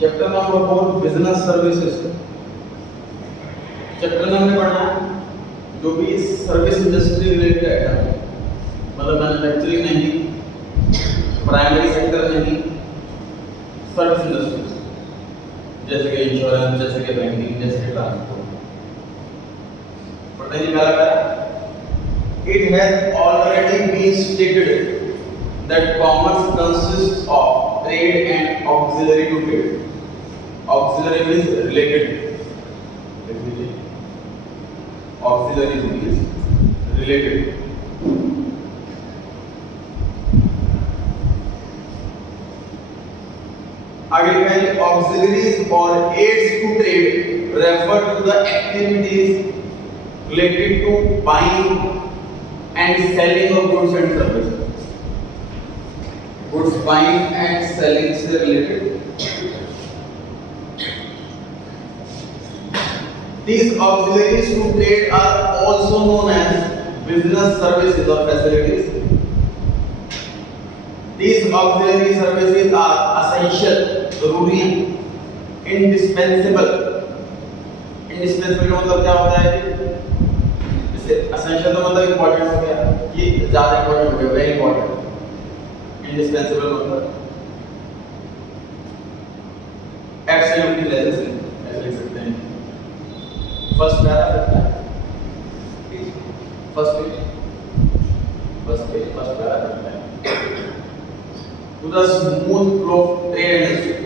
Chapter number 4 business services. Chapter में हमने पढ़ना है जो भी सर्विस इंडस्ट्री रिलेटेड है, मतलब मैन्युफैक्चरिंग नहीं, प्राइमरी सेक्टर नहीं, सर्विस इंडस्ट्रीज जैसे कि इंश्योरेंस, जैसे कि बैंकिंग, जैसे कि ट्रांसपोर्ट। पढ़ने की पहला it has already been stated that commerce consists of trade and auxiliary to trade. Auxiliary means related. Auxiliary means related. आगे लिखा है auxiliaries or aids to trade refer to the activities related to buying and selling of goods and services. Goods buying and selling से related. These auxiliaries to trade are also known as business services or facilities. These auxiliary services are essential, जरूरी हैं, indispensable. Indispensable का मतलब क्या होता है? जैसे essential तो मतलब important हो गया, ये ज़्यादा important हो गया, very important. Indispensable मतलब absolutely necessary, ऐसे लिख सकते हैं। First para, first para to the smooth flow of trade and industry.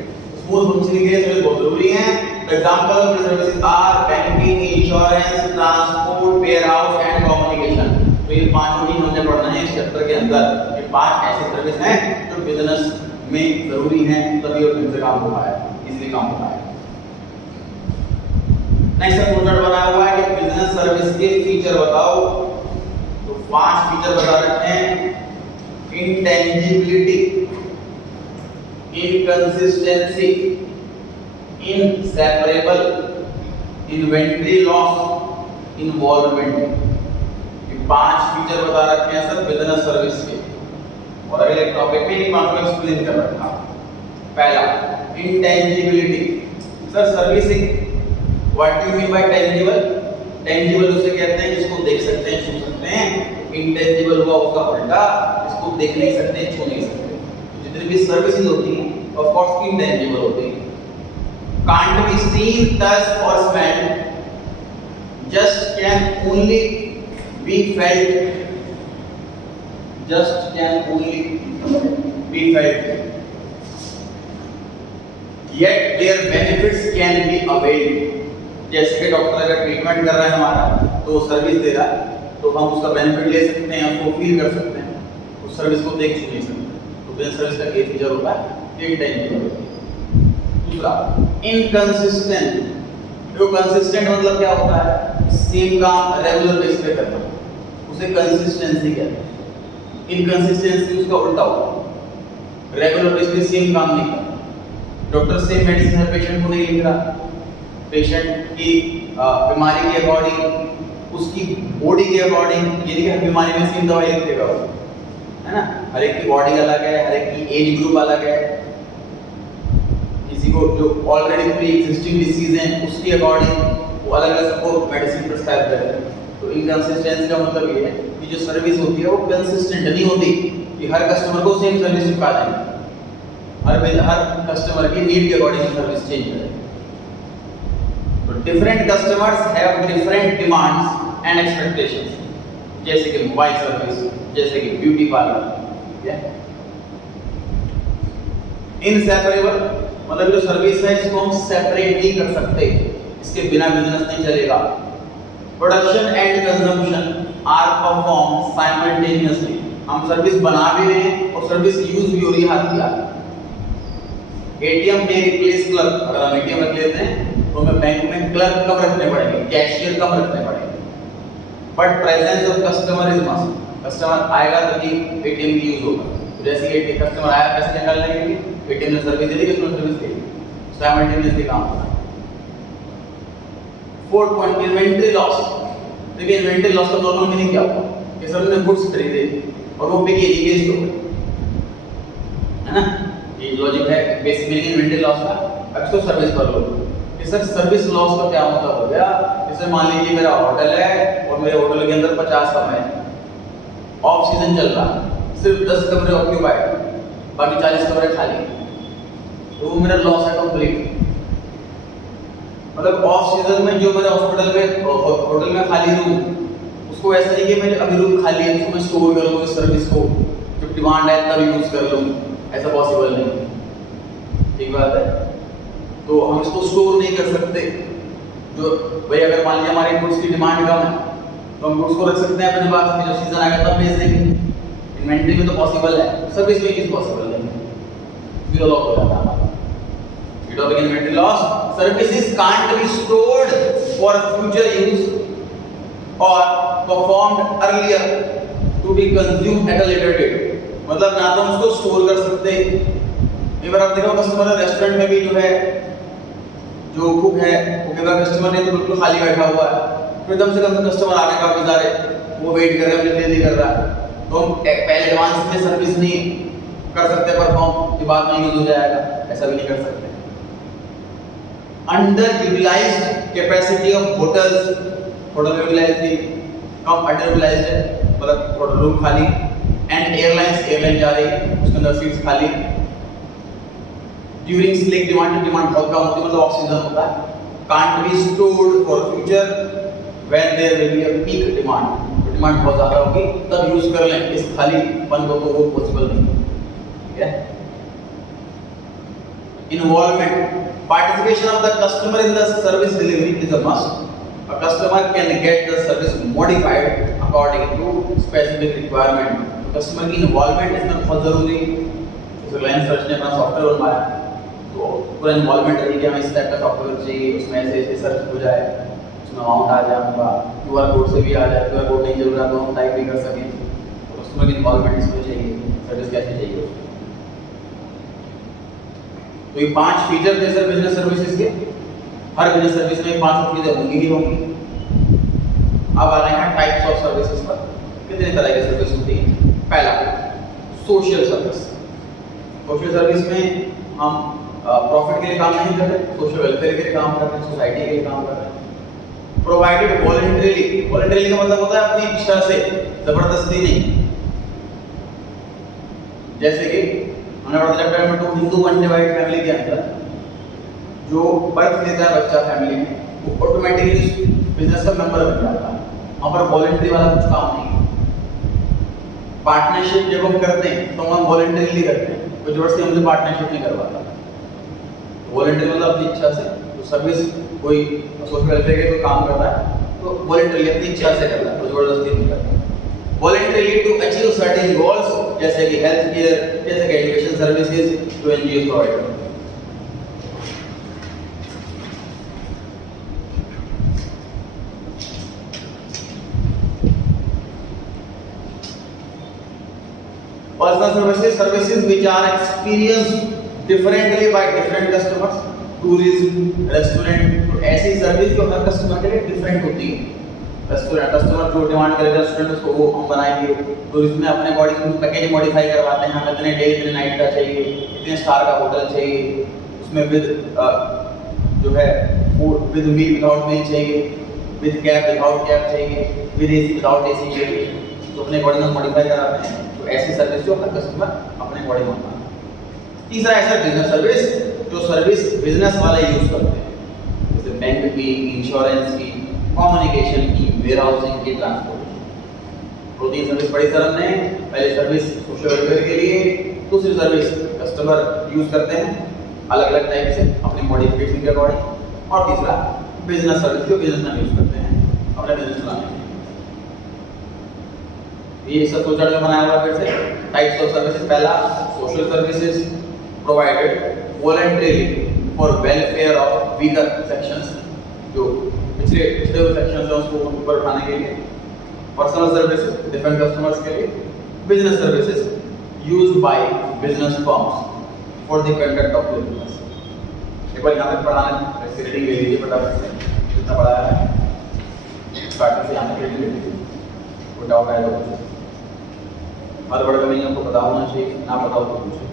Smooth functioning के लिए बहुत जरूरी है। Example of services are banking, insurance, transport, warehouse and communication. तो ये पांचों ही हमने पढ़ना है इस चैप्टर के अंदर। ये पांच ऐसे सर्विस हैं जो बिजनेस में जरूरी हैं, तभी और इनसे काम होता है, इजीली काम होता है। नेक्स्ट प्रोजेक्ट बना हुआ है कि बिजनेस सर्विस के फीचर बताओ। तो पांच फीचर बता रखे हैं। Intangibility, inconsistency, inseparable, inventory loss, involvement. ये पांच फीचर बता रखे हैं सर बिजनेस सर्विस के, और अगले टॉपिक में इन पांचों को एक्सप्लेन कर रखा। पहला intangibility. Sir servicing, what do you mean by tangible? Tangible उसे कहते हैं जिसको देख सकते हैं, छू सकते हैं। इंटेंजिबल हुआ उसका उल्टा, इसको देख नहीं सकते, छू नहीं सकते। तो जितनी भी सर्विसेज होती हैं ऑफ कोर्स इंटेंजिबल होती हैं। कांट बी सीन, टच्ड और smelled, just can only be felt, just can only be felt, yet their benefits can be availed. जैसे कि डॉक्टर अगर ट्रीटमेंट कर रहा है हमारा, तो सर्विस दे रहा है, तो हम उसका बेनिफिट ले सकते हैं, उसको फील कर सकते हैं, उस सर्विस को देख छू नहीं सकते। तो बिजनेस सर्विस का ये फीचर होता है, इंटेंजिबल। दूसरा इनकंसिस्टेंट। जो कंसिस्टेंट मतलब क्या होता है? सेम काम रेगुलर बेस पे करना, उसे कंसिस्टेंसी कहते हैं। इनकंसिस्टेंसी उसका उल्टा होगा, रेगुलर बेस पे सेम काम नहीं करता। डॉक्टर सेम मेडिसिन हर पेशेंट को नहीं लिख रहा, पेशेंट की बीमारी के अकॉर्डिंग, उसकी बॉडी के अकॉर्डिंग, ये नहीं कि हर बीमारी में सेम दवाई लिख देगा, है ना? हर एक की बॉडी अलग है, हर एक की एज ग्रुप अलग है। किसी को जो ऑलरेडी प्री एग्जिस्टिंग डिसीज है उसके अकॉर्डिंग वो अलग अलग सबको मेडिसिन प्रिस्क्राइब करते हैं। तो इनकंसिस्टेंसी का मतलब ये है कि जो सर्विस होती है वो कंसिस्टेंट नहीं होती, कि हर कस्टमर को सेम सर्विस चिपका देंगे, हर कस्टमर की नीड के अकॉर्डिंग सर्विस चेंज करें। तो different customers have different demands and expectations, जैसे कि मोबाइल सर्विस, जैसे कि ब्यूटी पार्लर। इनसेपरेबल मतलब जो सर्विस है इसको हम सेपरेट नहीं कर सकते, इसके बिना बिजनेस नहीं चलेगा। Production and consumption are perform simultaneously, हम सर्विस बना भी रहे हैं और सर्विस यूज भी हो रही है हाथ की हाथ। एटीएम में रिप्लेस क्लर्क, अगर हम एटीएम रख लेते हैं तो हमें बैंक में क्लर्क कम रखने पड़ेंगे, कैशियर कम रखने पड़ेंगे। But presence of customer is must, customer आएगा तभी एटीएम की यूज होगा। तो जैसे कि कस्टमर आया पैसे निकालने के लिए, एटीएम ने सर्विस दे दी, कस्टमर सर्विस दे दी, साइमल्टेनियसली काम होता है। Fourth point inventory loss. देखिए इन्वेंटरी लॉस का नॉर्मल मीनिंग क्या होगा? कि सर ने गुड्स खरीदे और वो बिके नहीं, वेस्ट हो गए, है ना? ये लॉजिक है बेसिक मीनिंग इन्वेंटरी लॉस का। अब इसको सर्विस पर लो कि सर सर्विस लॉस का क्या मतलब हो गया। जैसे मान लीजिए मेरा होटल है और मेरे होटल के अंदर 50 कमरे हैं, ऑफ सीजन चल रहा है, सिर्फ 10 कमरे ऑक्यूपाइड, बाकी 40 कमरे खाली, तो वो मेरा लॉस है कंप्लीट। मतलब ऑफ सीजन में जो मेरे हॉस्पिटल में होटल में खाली रूम, उसको ऐसा नहीं कि मैंने अभी रूम खाली है उसको मैं स्टोर कर लूँ, इस सर्विस को जब डिमांड है तब यूज कर लूँ, ऐसा पॉसिबल नहीं। ठीक बात है। तो हम इसको स्टोर नहीं कर सकते। जो भाई अगर मान लीजिए हमारे गुड्स की डिमांड कम है तो हम गुड्स को रख सकते हैं अपने पास, जब सीजन आएगा तब बेच देंगे। इन्वेंटरी में तो पॉसिबल है, सर्विस में इज पॉसिबल नहीं। जीरो लॉस हो जाता है हमारा। ये topic inventory loss. Services can't be stored for future use और performed earlier to be consumed at a later date. मतलब ना तो हम उसको स्टोर कर सकते, कई बार आप देखो कस्टमर रेस्टोरेंट में भी जो है जो कुक है वो कई बार कस्टमर ने तो बिल्कुल खाली बैठा हुआ है, फिर एकदम से कस्टमर आने का इंतजार है, वो वेट कर रहा है, जल्दी कर रहा है, तो हम पहले एडवांस में सर्विस नहीं कर सकते परफॉर्म कि बाद में यूज हो जाएगा, ऐसा भी नहीं कर सकते। Under utilized capacity of hotels, hotel में यूटिलाइज थी कम, अंडर यूटिलाइज्ड है मतलब होटल रूम खाली, एंड एयरलाइंस, एयरलाइन जा रही है उसके अंदर सीट्स खाली। ड्यूरिंग स्लेक डिमांड, डिमांड बहुत कम होती है मतलब ऑफ सीजन होता है, can't be stored for future when there will be a peak demand, तो डिमांड बहुत ज्यादा होगी तब यूज कर लें, इस खाली पन को तो वो पॉसिबल नहीं। ठीक है। Involvement, participation of the customer in the service delivery is a must. A customer can get the service modified according to specific requirement। Customer की इन्वॉल्वमेंट इसमें बहुत जरूरी है। रिलायंस सर्च ने अपना सॉफ्टवेयर बनाया तो पूरा इन्वॉल्वमेंट रही कि हमें इस टाइप का सॉफ्टवेयर चाहिए, उसमें ऐसे ऐसे सर्च हो जाए, उसमें अमाउंट आ जाए, उनका QR कोड से भी आ जाए, QR कोड नहीं जरूरत तो हम टाइप भी कर सकें, तो कस्टमर की इन्वॉल्वमेंट इसमें चाहिए, सर्विस कैसे चाहिए। तो ये 5 फीचर थे सर बिजनेस सर्विसेज के। हर बिजनेस सर्विस में 5 चीजें होंगी ही होंगी। अब आ रहे हैं टाइप्स ऑफ सर्विसेज पर। कितने तरह की सर्विस होती है। पहला सोशल सर्विस। सोशल सर्विस में हम प्रॉफिट के लिए काम नहीं कर रहे, सोशल वेलफेयर के लिए काम कर रहे हैं, सोसाइटी के लिए काम कर रहे हैं। प्रोवाइडेड वॉलंटरीली, वॉलंटरीली का मतलब होता है अपनी इच्छा से, जबरदस्ती नहीं। जैसे कि हमने पढ़ा था chapter number 2 Hindu undivided family के अंदर जो बर्थ लेता है बच्चा फैमिली में, वो ऑटोमेटिकली बिजनेस का मेंबर बन जाता है। वहां पर वॉलंटरी वाला कुछ काम नहीं है। पार्टनरशिप जब हम करते हैं तो हम वॉलंटरीली करते हैं, कोई जबरदस्ती हमसे पार्टनरशिप नहीं करवाता। वॉलंटरी मतलब अपनी इच्छा से, तो सर्विस कोई सोशल वेलफेयर के कोई काम करता है तो वॉलंटरीली अपनी इच्छा से करता है, कोई जबरदस्ती नहीं करता। Voluntarily to achieve certain goals, जैसे कि हेल्थ केयर, जैसे कि एजुकेशन सर्विसेज जो एनजीओ प्रोवाइड करते हैं। Personal services, services which are experienced differently by different customers, tourism, restaurant, तो ऐसी सर्विस जो हर कस्टमर के लिए डिफरेंट होती है। कस्टमर जो डिमांड करेगा रेस्टोरेंट उसको वो हम बनाएंगे, टूरिस्ट में अपने अकॉर्डिंग पैकेज मॉडिफाई करवाते हैं, हमें इतने डे इतने नाइट का चाहिए, इतने स्टार का होटल चाहिए, उसमें विद जो है फूड विद मील विदाउट मील चाहिए, विद कैब विदाउट कैब चाहिए, विद एसी विदाउट एसी चाहिए, तो अपने अकॉर्डिंग हम मॉडिफाई कराते हैं। तो ऐसी सर्विस जो हर कस्टमर अपने अकॉर्डिंग मांगता है। तीसरा ऐसा बिजनेस सर्विस जो सर्विस बिजनेस वाले यूज करते हैं, जैसे बैंक की, इंश्योरेंस की, कम्युनिकेशन की, वेयरहाउसिंग की, ट्रांसपोर्टेशन। तो 3 सर्विस पढ़ी सर हमने। पहले सर्विस सोशल वेलफेयर के लिए, दूसरी सर्विस कस्टमर यूज करते हैं अलग अलग टाइप से अपनी मॉडिफिकेशन के अकॉर्डिंग, और तीसरा बिजनेस सर्विस जो बिजनेसमैन यूज करते हैं अपने बिजनेस चलाने के लिए। ये सब सोचा जो बनाया हुआ फिर से टाइप्स ऑफ सर्विसेज। पहला social services provided voluntarily for welfare of weaker sections, जो पिछड़े हुए सेक्शंस हैं उसको ऊपर उठाने के लिए। पर्सनल सर्विसेज डिफरेंट कस्टमर्स के लिए। Business services used by business firms for the conduct of business. एक बार यहाँ तक पढ़ाना रीडिंग ले लीजिए फटाफट से, जितना पढ़ाया है स्टार्टिंग से यहाँ तक रीडिंग ले लीजिए, कोई डाउट आएगा तो हर वर्ड में आपको पता होना चाहिए, ना पता हो तो पूछे।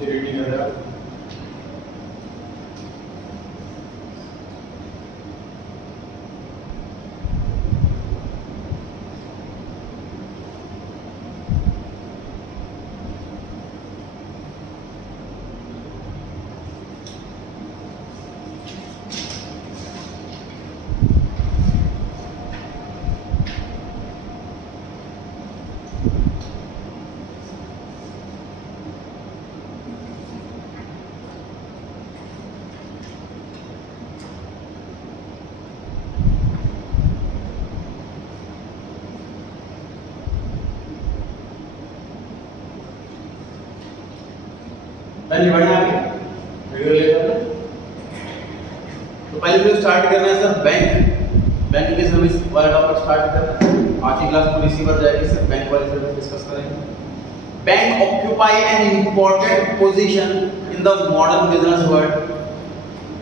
रेडी कर रहा पहले बढ़े आगे वीडियो लेकर। तो पहले जो स्टार्ट करना है सर बैंक की सर्विस वाला टॉपिक स्टार्ट करना है। आज की क्लास पूरी इसी पर जाएगी सर, बैंक वाली सर्विस डिस्कस करेंगे। Bank occupy an important position in the modern business world.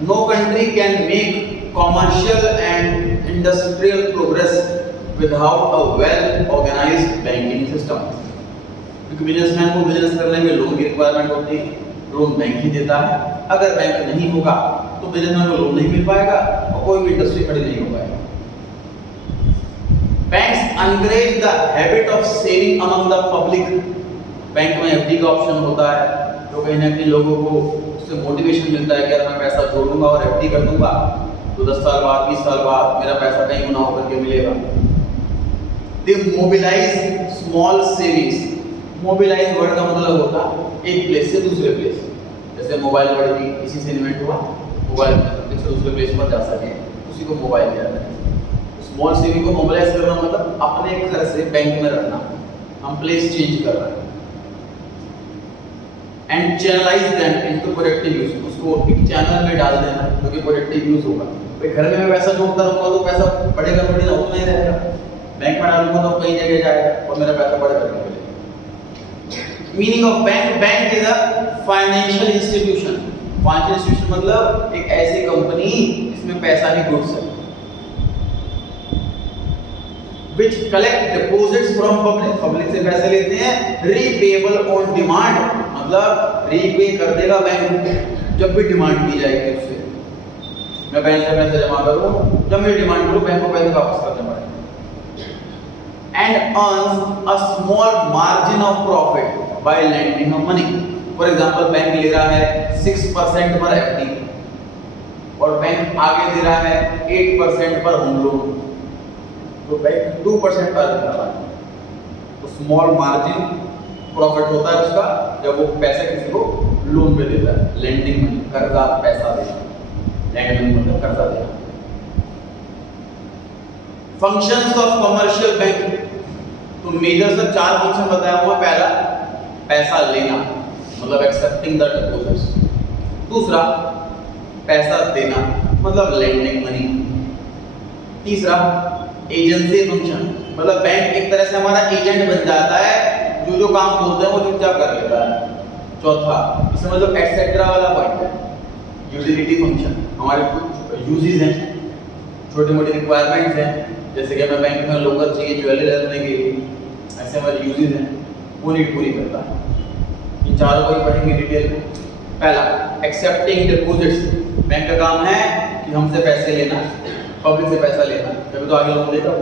No country can make commercial and industrial progress without a well organized banking system. क्योंकि बिजनेसमैन को बिजनेस करने में लोन की requirement होती है, loan bank ही देता है। अगर बैंक नहीं होगा तो बिजनेसमैन को लोन नहीं मिल पाएगा और कोई भी इंडस्ट्री खड़ी नहीं हो पाएगी। Banks encourage the habit of saving among the public. Bank में एफडी का ऑप्शन होता है, तो कहीं ना कहीं लोगों को उससे मोटिवेशन मिलता है कि यार मैं पैसा जोड़ूंगा और एफडी कर दूंगा तो 10 साल बाद 20 साल बाद मेरा पैसा कहीं गुना होकर के मिलेगा। They mobilize small savings. Mobilize word का मतलब होता है एक प्लेस से दूसरे प्लेस, जैसे मोबाइल वर्ड भी इसी से इन्वेंट हुआ, मोबाइल से दूसरे प्लेस पर जा सके उसी को मोबाइल कहते हैं। स्मॉल सेविंग को मोबिलाइज करना मतलब अपने घर से बैंक में रखना, हम प्लेस चेंज कर रहे हैं। And channelize them into productive use, उसको एक चैनल में डाल देना जो कि प्रोडक्टिव यूज होगा। भाई घर में मैं पैसा जोड़ता रहूंगा तो पैसा बढ़ेगा थोड़ी ना, उतना ही रहेगा। बैंक में डालूंगा तो कई जगह जाएगा और मेरा पैसा बढ़ेगा। Meaning of bank is a financial institution. Financial institution मतलब एक ऐसी कंपनी जिसमें पैसा ही गुड्स है। which collect deposits from public से पैसे लेते हैं। रीपेबल ऑन डिमांड मतलब रीपे कर देगा बैंक जब भी डिमांड की जाएगी उससे। मैं बैंक से पैसे जमा करूं, जब मैं डिमांड करूं बैंक को पैसे वापस करने पड़ेंगे। And earns a small margin of profit by lending of money. For example bank ले रहा है 6% पर एफडी और बैंक आगे दे रहा है 8% पर होम लोन, तो बैंक 2% पर दे रहा है। तो स्मॉल मार्जिन प्रॉफिट होता है उसका जब वो पैसा किसी को लोन पे देता है। लेंडिंग मनी कर्जा पैसा देना, लेंडिंग मतलब कर्जा देना। फंक्शंस ऑफ कमर्शियल बैंक, तो मेजर से 4 फंक्शन बताया हुआ। पहला पैसा लेना मतलब एक्सेप्टिंग द डिपॉजिट्स। दूसरा पैसा देना मतलब लेंडिंग मनी। तीसरा एजेंसी फंक्शन मतलब बैंक एक तरह से हमारा एजेंट बन जाता है, जो काम बोलते हैं वो चुपचाप कर लेता है। चौथा इसमें मतलब एटसेट्रा वाला पॉइंट है यूटिलिटी फंक्शन। हमारे कुछ यूजेस हैं, छोटे मोटे रिक्वायरमेंट्स हैं, जैसे कि हमें बैंक में लोकर चाहिए ज्वेलरी रखने के लिए, ऐसे हमारे यूजेस हैं, वो नीड पूरी करता है। इन चारों को ही पढ़ेंगे डिटेल में। पहला एक्सेप्टिंग डिपॉजिट्स, बैंक का काम है कि हमसे पैसे लेना, पब्लिक से पैसा लेना, तभी तो आगे लोन देगा।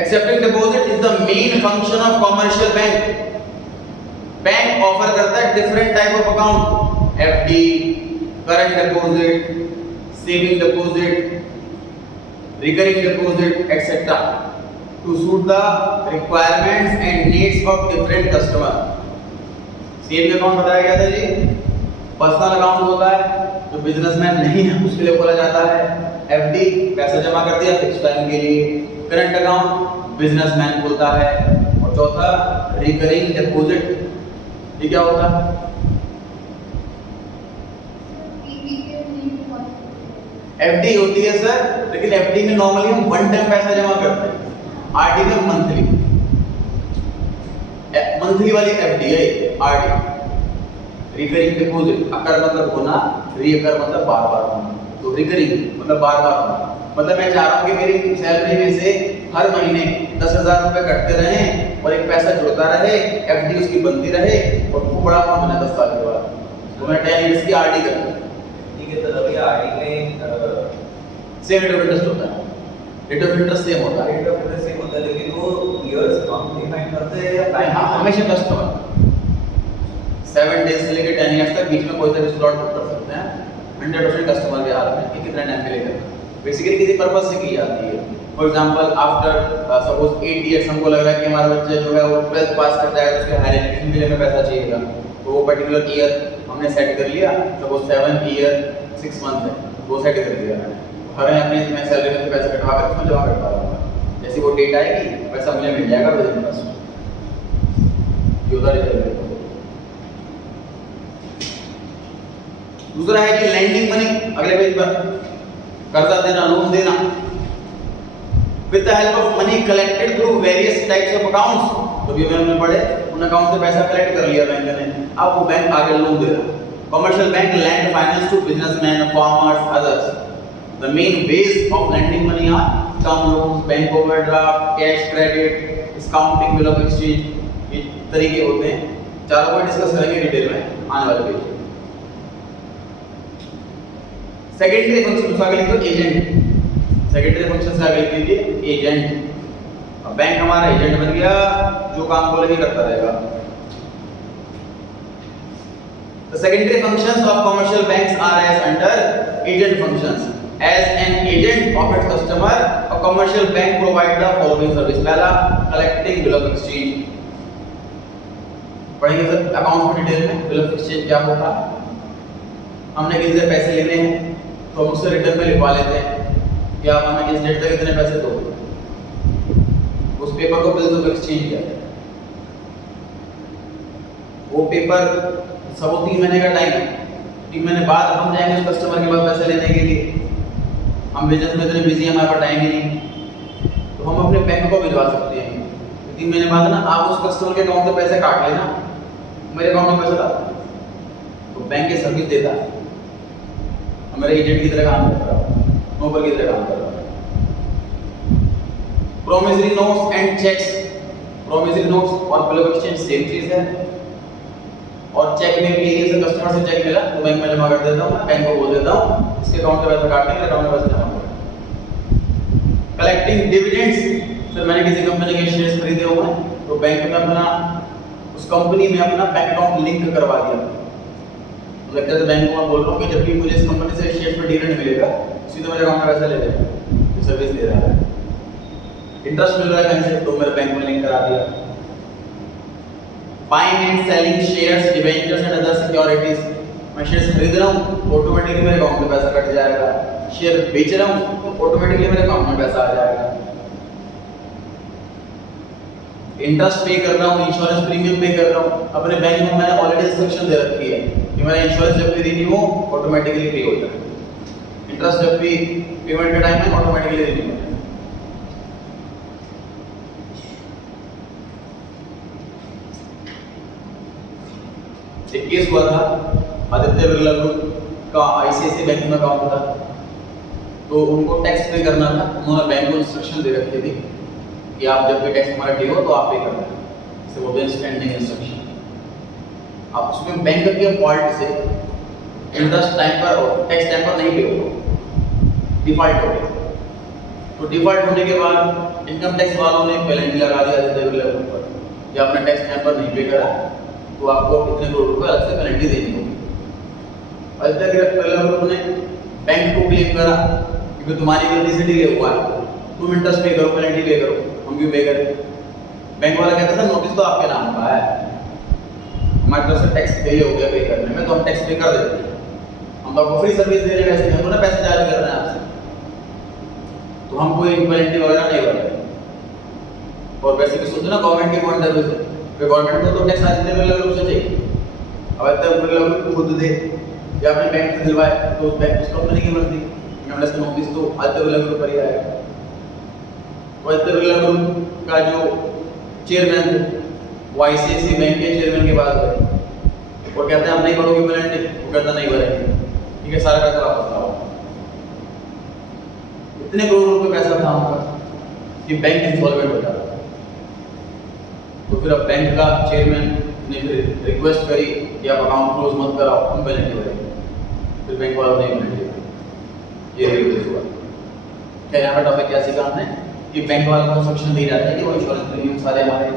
Accepting deposit is the main function of commercial bank. Bank offer करता है different type of account, FD, current deposit, saving deposit, recurring deposit etcetera to suit the requirements and needs of different customer। Saving account बताया गया था जी, personal account होता है जो businessman नहीं है उसके लिए खोला जाता है। एफडी पैसा जमा कर दिया फिक्स टाइम के लिए। करंट अकाउंट बिजनेसमैन खोलता है। और चौथा रिकरिंग डिपॉजिट, ये क्या होता है? एफडी होती है सर, लेकिन एफडी में नॉर्मली हम वन टाइम पैसा जमा करते हैं, आरडी में मंथली वाली एफडी है आरडी। रिकरिंग डिपॉजिट, अकर मतलब होना, रीअकर मतलब बार बार होना, तो रिकरिंग मतलब बार बार होना। मतलब मैं चाह रहा हूँ कि मेरी सैलरी में से हर महीने 10,000 रुपए कटते रहें और एक पैसा जुड़ता रहे, एफडी उसकी बनती रहे और वो बड़ा अमाउंट बने 10 साल के बाद, तो मैं 10 इयर्स की आरडी करता हूँ। ठीक है, तो अभी आरडी में सेम रेट ऑफ इंटरेस्ट होता है, रेट ऑफ इंटरेस्ट सेम होता है, रेट ऑफ इंटरेस्ट सेम होता है, लेकिन वो इयर्स हम डिफाइन करते हैं या बैंक? हाँ हमेशा कस्टमर 7 डेज से लेकर 10 इयर्स तक बीच में कोई सा भी स्लॉट बुक कर सकते हैं, 100% कस्टमर के हाथ में कि कितना टाइम के लिए करना। बेसिकली किसी पर्पस से की जाती है। For example after suppose 8 years हमको लग रहा है कि हमारा बच्चा जो है वो 12th पास कर जाएगा, उसके हायर एजुकेशन के लिए हमें पैसा चाहिएगा, तो वो पर्टिकुलर ईयर हमने सेट कर लिया, सपोज 7 ईयर 6 मंथ है, वो सेट कर दिया मैंने। हर अपनी मैं सैलरी में से पैसा कटवा कर उसमें जमा करता रहूँगा, जैसे वो डेट आएगी पैसा मुझे मिल जाएगा विद इंटरेस्ट। ये होता है। दूसरा है कि लैंडिंग मनी, अगले पेज पर, कर्जा देना, लोन देना with the help of money collected through various types of accounts. तो भी हमने पढ़े उन अकाउंट से पैसा कलेक्ट कर लिया बैंक ने, अब वो बैंक आगे लोन दे रहा है। Commercial bank land finance to businessman, farmers, others. The main ways of landing money are term loans, bank overdraft, cash credit, discounting bill of exchange. ये तरीके होते हैं, चारों को डिस्कस करेंगे डिटेल में आने वाले पेज। सेकेंडरी फंक्शन का लिख दो एजेंट, सेकेंडरी फंक्शन से आगे लिख लीजिए एजेंट। अब बैंक हमारा एजेंट बन गया, जो काम बोलेंगे करता रहेगा। The secondary functions of commercial banks are as under agent functions. As an agent of its customer, a commercial bank provides the following service. पहला collecting bill of exchange, पढ़ेंगे सर अकाउंट में डिटेल में bill of exchange क्या होता है। हमने किसी से पैसे लेने हैं तो हम उससे रिटर्न में लिखवा लेते हैं कि आप हमें इस डेट तक इतने पैसे दो, उस पेपर को बिल ऑफ एक्सचेंज कहते हैं। वो पेपर सब 3 महीने का टाइम है, 3 महीने बाद हम जाएंगे उस कस्टमर के पास पैसे लेने के लिए, हम बिजनेस में इतने बिजी हैं, हमारे पास टाइम ही नहीं, तो हम अपने बैंक को भिजवा सकते हैं। 3 महीने बाद ना आप उस कस्टमर के अकाउंट से पैसे काट लेना, मेरे अकाउंट में पैसा डाल, तो बैंक ये सर्विस देता है, हमारे एजेंट की तरह काम करता है, नौकर की तरह काम कर रहा है। Promissory notes and cheques, promissory notes और बिल ऑफ एक्सचेंज सेम चीज है, और चेक में भी ये से कस्टमर से चेक मिला तो बैंक में जमा कर देता हूँ, बैंक को बोल देता हूँ इसके अकाउंट से पैसा काटने के अकाउंट में पैसा जमा करो। कलेक्टिंग डिविडेंड्स, सर मैंने किसी कंपनी के शेयर्स खरीदे हुए हैं तो बैंक में अपना उस कंपनी में अपना बैंक अकाउंट लिंक करवा दिया, लगता है बैंक को मैं बोल रहा हूँ कि जब भी मुझे इस कंपनी से शेयर पर डिविडेंड मिलेगा सीधे मेरे अकाउंट में पैसा ले लेगा, सर्विस दे रहा है, इंटरेस्ट मिल रहा है बैंक से तो मेरे बैंक में लिंक करा दिया। Buying and selling shares, debentures and other securities, मैं शेयर्स खरीद रहा हूँ ऑटोमेटिकली मेरे अकाउंट में पैसा कट जाएगा, शेयर बेच रहा हूँ तो ऑटोमेटिकली मेरे अकाउंट में पैसा आ जाएगा। इंटरेस्ट पे कर रहा हूँ, इंश्योरेंस प्रीमियम पे कर रहा हूँ, अपने बैंक में मैंने ऑलरेडी इंस्ट्रक्शन दे रखी है कि मेरा इंश्योरेंस जब भी रिन्यू हो ऑटोमेटिकली पे होता है, इंटरेस्ट जब भी पेमेंट का टाइम है ऑटोमेटिकली रिन्यू होता है। एक केस हुआ था, आदित्य बिरला ग्रुप का आईसीआईसीआई बैंक में अकाउंट था, तो उनको टैक्स पे करना था, उन्होंने बैंक को इंस्ट्रक्शन दे रखी थी कि आप जब भी टैक्स हमारा ड्यू हो तो आप पे करना है, इसे बोलते हैं स्टैंडिंग इंस्ट्रक्शन। अब उसमें बैंक के फॉल्ट से इंटरेस्ट टाइम पर और टैक्स टाइम पर नहीं पे हो, डिफॉल्ट हो गया, तो डिफॉल्ट होने के बाद इनकम टैक्स वालों ने पेनल्टी लगा दिया आदित्य बिरला ग्रुप पर कि आपने टैक्स टाइम पर नहीं पे करा तो आपको कितने करोड़ रुपए अलग से पेनल्टी देनी होगी। आदित्य बिरला ग्रुप ने बैंक को क्लेम करा कि तुम्हारी गलती से डिले हुआ है, तुम इंटरेस्ट पे करो, पेनल्टी पे करो, हम क्यों पे करें। बैंक वाला कहता था नोटिस तो आपके नाम का है, हमारी तरफ से टैक्स डिले हो गया पे करने में, तो हम टैक्स पे कर देते हैं, हम तो आपको फ्री सर्विस दे रहे हैं, वैसे हम ना पैसे चार्ज कर रहे हैं आपसे, तो हम कोई पेनल्टी वगैरह नहीं भर रहे। और वैसे भी सोचो ना गवर्नमेंट के पॉइंट ऑफ व्यू से, गवर्नमेंट को तो टैक्स आदित्य बिरला ग्रुप से चाहिए, अब आदित्य बिरला ग्रुप खुद दे या अपने बैंक से दिलवाए तो उस बैंक उस कंपनी की मर्जी, इनकम टैक्स नोटिस तो आदित्य बिरला ग्रुप पर ही आएगा। तो आदित्य बिरला ग्रुप का जो चेयरमैन थे वो आईसीआईसीआई बैंक के चेयरमैन के पास गए और कहते हैं आप नहीं भरोगे पेनल्टी, वो कहता नहीं भरेंगे, ठीक है सारा पैसा वापस लाओ। इतने करोड़ रुपए पैसा था उनका कि बैंक इंसॉल्वेंट हो जाता। तो फिर अब बैंक का चेयरमैन ने फिर रिक्वेस्ट करी कि आप अकाउंट क्लोज मत कराओ, हम पेनल्टी भरेंगे। फिर बैंक वालों ने पेनल्टी भरी, ये रिव्यूज हुआ। खैर यहाँ पर टॉपिक क्या सीखा हमने कि बैंक वालों को इंस्ट्रक्शन दी जाती है कि वो इंश्योरेंस प्रीमियम सारे हमारे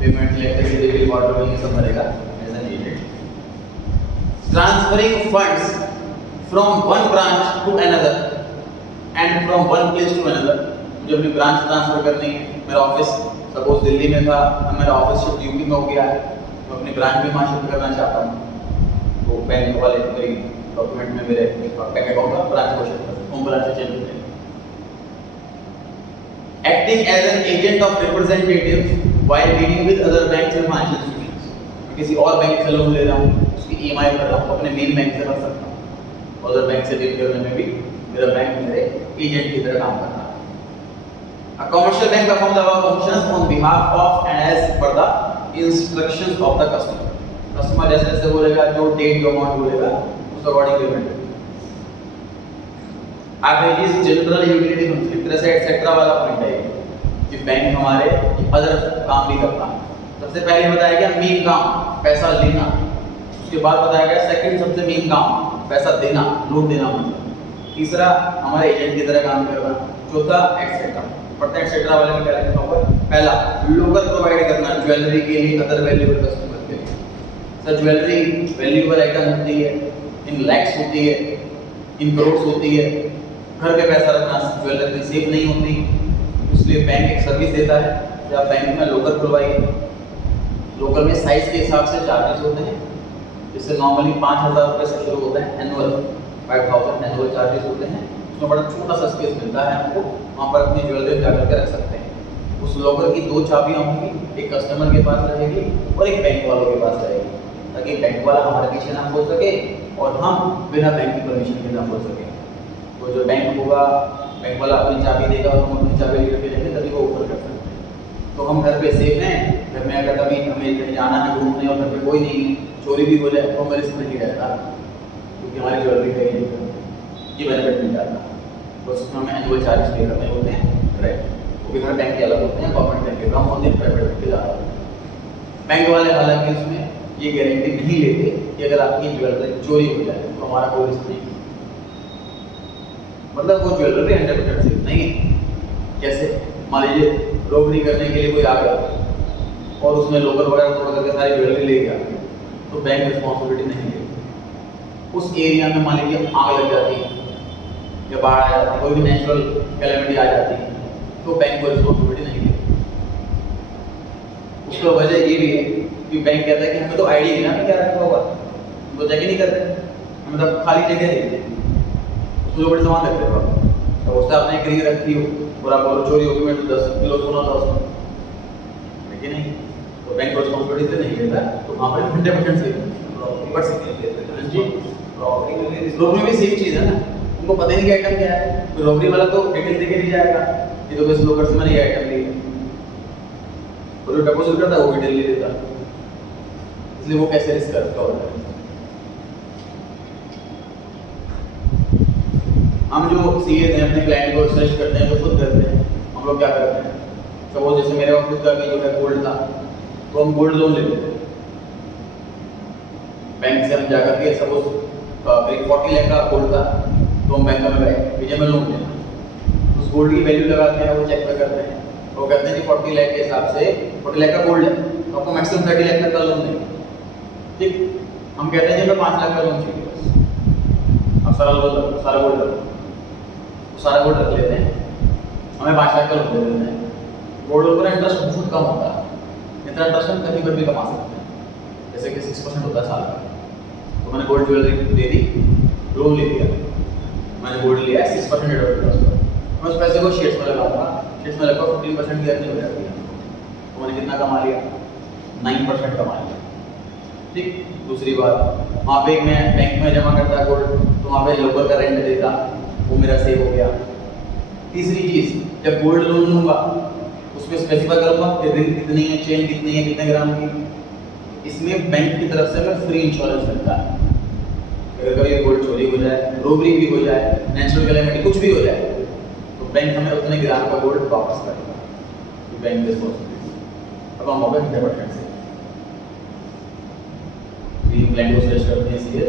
पेमेंट इलेक्ट्रिसिटी वाटर ये सब भरेगा as an agent. Transferring funds from one branch to another and from one place to another. मुझे अपनी ब्रांच ट्रांसफर करनी है, मेरा ऑफिस सपोज दिल्ली में था, अब मेरा ऑफिस शिफ्ट यूपी में हो गया है, मैं अपनी ब्रांच भी वहाँ शिफ्ट करना चाहता हूँ, तो बैंक वाले मेरी डॉक्यूमेंट में मेरे बैंक अकाउंट का ब्रांच को शिफ्ट कर होम ब्रांच से चेंज कर देंगे। Acting as an agent of representative while dealing with other banks and financial institutions. किसी और बैंक से लोन ले रहा हूँ, उसकी ईएमआई भर रहा हूँ, अपने मेन बैंक से भर सकता हूँ। अदर बैंक से डील करने में भी मेरा बैंक मेरे एजेंट की तरह काम करता है। A commercial bank performs the above functions on behalf of and as per the instructions of the customer. Customer जैसे जैसे बोलेगा, जो डेट जो अमाउंट बोलेगा उस अकॉर्डिंग पेमेंट। आगे इस जनरल यूटिलिटी फंक्शन एक तरह से एटसेट्रा वाला पॉइंट है कि बैंक हमारे अदर काम भी करता है। सबसे पहले बताया गया मेन काम पैसा लेना, उसके बाद बताया गया सेकंड सबसे मेन काम पैसा देना, लोन देना मतलब। तीसरा हमारे एजेंट की तरह काम करना, चौथा एक्सेट्रा। पढ़ते हैं एक्सेट्रा वाले में क्या लिखा हुआ है? पहला लोकल प्रोवाइड करना ज्वेलरी के लिए, अदर वैल्यूएबल कस्टमर के लिए। सर ज्वेलरी वैल्यूएबल आइटम होती है, इन लैक्स होती है, इन करोड़ होती है। घर पे पैसा रखना ज्वेलरी सेफ नहीं होती, इसलिए बैंक एक सर्विस देता है कि आप बैंक में लोकल खुलवाइए। लोकल में साइज के हिसाब से चार्जेस होते हैं, जिससे नॉर्मली 5,000 रुपये से शुरू होता है एनुअल, 5,000 एनुअल चार्जेस होते हैं। उसमें बड़ा छोटा सा स्पेस मिलता है आपको, वहाँ पर अपनी ज्वेलरी लगा करके रख सकते हैं। उस लॉकर की 2 चाबियाँ होंगी, एक कस्टमर के पास रहेगी और एक बैंक वालों के पास रहेगी, ताकि बैंक वाला हमारे पीछे ना खोल सके और हम बिना बैंक की परमिशन के ना खोल सके। तो जो बैंक होगा, बैंक वाला अपनी चाबी देगा और हम अपनी चाबी लेकर जाएंगे, तभी वो ओपन कर सकते हैं। तो हम घर पे सेफ हैं, घर में अगर कभी हमें कहीं जाना है घूमने और घर पे कोई नहीं है, चोरी भी हो जाए तो हमें रिस्क नहीं रहता, क्योंकि हमारी ज्वेलरी है, ये बेनिफिट मिल जाता है। तो उसमें हमें एनुअल चार्जेस पे करने होते हैं, राइट। वो भी हर बैंक के अलग होते हैं, गवर्नमेंट बैंक के कम होते हैं, प्राइवेट बैंक के ज़्यादा होते हैं। बैंक वाले हालांकि उसमें ये गारंटी नहीं लेते कि अगर आपकी ज्वेलरी चोरी हो जाए तो हमारा कोई रिस्क नहीं, मतलब वो ज्वेलरी 100% सेफ नहीं है। कैसे? मान लीजिए रॉबरी करने के लिए कोई आ गया और उसने लोकल वगैरह तोड़ करके सारी ज्वेलरी ले गया, तो बैंक रिस्पॉन्सिबिलिटी नहीं लेती। उस एरिया में मान लीजिए आग लग जाती है या बाढ़ आ जाती है, कोई भी नेचुरल कैलेमिटी आ जाती है, तो बैंक को रिस्पॉन्सिबिलिटी नहीं लेती। उसका वजह ये भी है कि बैंक कहता है कि हमें तो आइडिया नहीं ना क्या रखा होगा, हम तो चेक ही नहीं करते, हमें तो खाली जगह देते हैं, उसमें बड़े सामान रखते हो आप। तो उससे आपने एक रिंग रखी हो और आप बोलो चोरी होगी, मैं तो 10 किलो सोना था उसमें, लेकिन नहीं, तो बैंक रिस्पॉन्सिबिलिटी से नहीं लेता, तो वहाँ पर 100% सेफ रॉबरी भी सेम चीज़ है ना, उनको पता ही नहीं कि आइटम क्या है। तो रॉबरी वाला तो डिटेल देके नहीं जाएगा, ये तो बस लोकर से मैंने ये आइटम ली, और जो डिपॉजिट करता है वो भी डिटेल नहीं देता, इसलिए वो कैसे रिस्क करता होता है। हम जो सीए हैं अपने क्लाइंट को सर्च करते हैं, तो खुद करते हैं। हम लोग क्या करते हैं, सपोज जैसे मेरे ऑफिस का भी जो है गोल्ड था, तो हम गोल्ड लोन ले लेते हैं बैंक से। हम जाकर के सपोज 40 लाख का गोल्ड था, तो हम बैंक में गए कि जब मैं लोन लेना, उस गोल्ड की वैल्यू लगाते हैं, वो चेक पे करते हैं, वो कहते हैं कि 40 लाख के हिसाब से 40 लाख का गोल्ड है, तो आपको मैक्सिमम 30 लाख तक का लोन देंगे। ठीक, हम कहते हैं कि हमें 5 लाख का लोन चाहिए बस, अब सारा गोल्ड रख लेते हैं, हमें 5 लाख का लोन दे देते हैं। गोल्ड पर इंटरेस्ट बहुत कम होता है, इतना इंटरेस्ट हम कहीं पर भी कमा सकते हैं, जैसे कि 6% होता है साल का। तो मैंने गोल्ड ज्वेलरी दे दी, लोन ले लिया, मैंने गोल्ड लिया 6% रेट ऑफ इंटरेस्ट, मैं उस पैसे को शेयर्स में लगाऊंगा, शेयर्स में लगभग 15% की अर्निंग हो जाती है, तो मैंने कितना कमा लिया? 9% कमा लिया। ठीक, दूसरी बात, वहाँ पे मैं बैंक में जमा करता गोल्ड, तो वहाँ पे लोकल का रेंट देता, वो मेरा सेव हो गया। तीसरी चीज़, जब गोल्ड लोन लूँगा उसमें स्पेसिफाई करूँगा कि रिंग कितनी है, चेन कितनी है, कितने ग्राम की, इसमें बैंक की तरफ से हमें फ्री इंश्योरेंस मिलता है। अगर कभी गोल्ड चोरी हो जाए, रोबरी भी हो जाए, नेचुरल कैलेमिटी कुछ भी हो जाए, तो बैंक हमें उतने ग्राम का गोल्ड वापस करेगा, बैंक रिस्पॉन्सिबिलिटी। अब हम हो गए 50% से भी क्लाइंट को सजेस्ट करते हैं इसलिए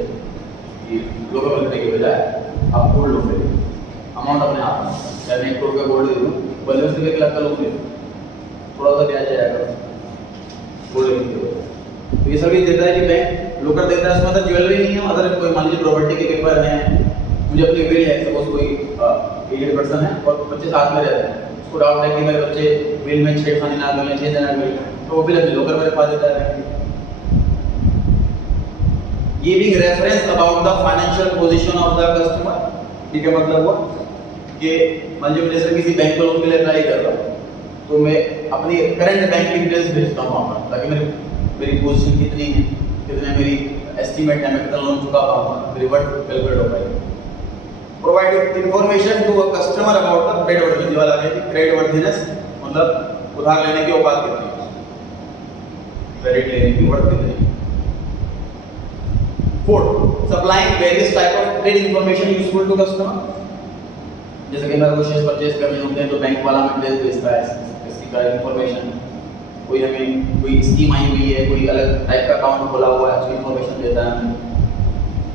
कि ग्लोबल करने के बजाय आप गोल्ड लोन ले लो, अमाउंट अपने हाथ में, चाहे मैं 1 करोड़ का गोल्ड दे दूँ, बल्कि सिर्फ 1 लाख का लोन ले लो, थोड़ा सा ब्याज जाएगा गोल्ड लेने के। तो ये सर्विस देता है कि बैंक लोकर देता है, उसमें अगर ज्वेलरी नहीं है, अगर कोई मान लीजिए प्रॉपर्टी के पेपर हैं, मुझे अपनी विल है, सपोज कोई एजेड पर्सन है और बच्चे साथ में रहते हैं, उसको डाउट है कि मेरे बच्चे विल में छेड़खानी ना करें, चेंज ना करें, तो वो बिल अपने लोकर में रखवा देता है। Giving reference about the financial position of the customer, ठीक है, मतलब हुआ कि मान लीजिए जैसे किसी बैंक को लोन के लिए अप्लाई कर रहा हूँ, तो मैं अपनी करंट बैंक की डिटेल्स भेजता हूँ वहाँ पर, ताकि मेरी पोजीशन कितनी है, कितने मेरी एस्टीमेट है, मैं कितना लोन चुका पाऊंगा, मेरी वर्थ कैलकुलेट हो पाएगी। Provide information to a customer about the credit worthiness वाला है कि क्रेडिट वर्थिनेस मतलब उधार लेने की औकात कितनी है, क्रेडिट लेने की वर्थ कितनी है। Fourth, supplying various type of credit information useful to customer, जैसे कि मेरे को शेयर परचेज करने होते हैं तो बैंक वाला हमें भेजता है इसकी का इंफॉर्मेशन, कोई हमें कोई स्कीम आई हुई है, कोई अलग टाइप का अकाउंट खोला हुआ है, उसकी इंफॉर्मेशन देता है हमें।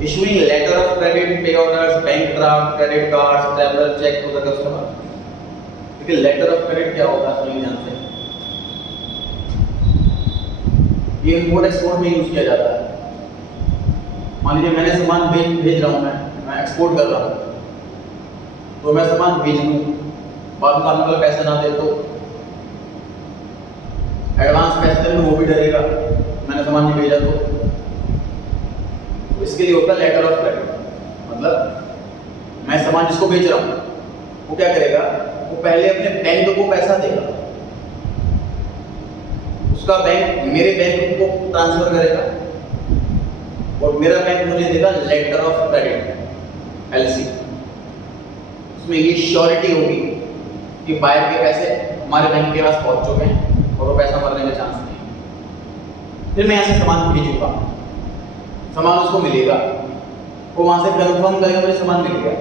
Issuing letter of credit, pay orders, bank draft, credit cards, traveller cheque to the customer. देखिए लेटर ऑफ क्रेडिट क्या होता है सुनिए ध्यान से, ये इम्पोर्ट एक्सपोर्ट में यूज किया जाता है। मान लीजिए मैंने सामान भेज रहा हूँ, मैं एक्सपोर्ट कर रहा हूँ, तो मैं सामान भेज दूँ, बाद में सामने वाला पैसा ना दे तो एडवांस पैसे देने में वो भी डरेगा, मैंने सामान नहीं भेजा तो इसके लिए होता है लेटर ऑफ क्रेडिट। मतलब मैं सामान जिसको बेच रहा हूँ वो क्या करेगा, वो पहले अपने बैंक को पैसा देगा, उसका बैंक मेरे बैंक को ट्रांसफर करेगा और मेरा बैंक मुझे देगा लेटर ऑफ क्रेडिट LC। उसमें ये श्योरिटी होगी कि बायर के पैसे हमारे बैंक के पास पहुंच चुके हैं और वो पैसा मरने का चांस नहीं है। फिर मैं यहाँ से सामान भेजूंगा, सामान उसको मिलेगा, वो वहां से कंफर्म करेगा मुझे सामान मिल गया,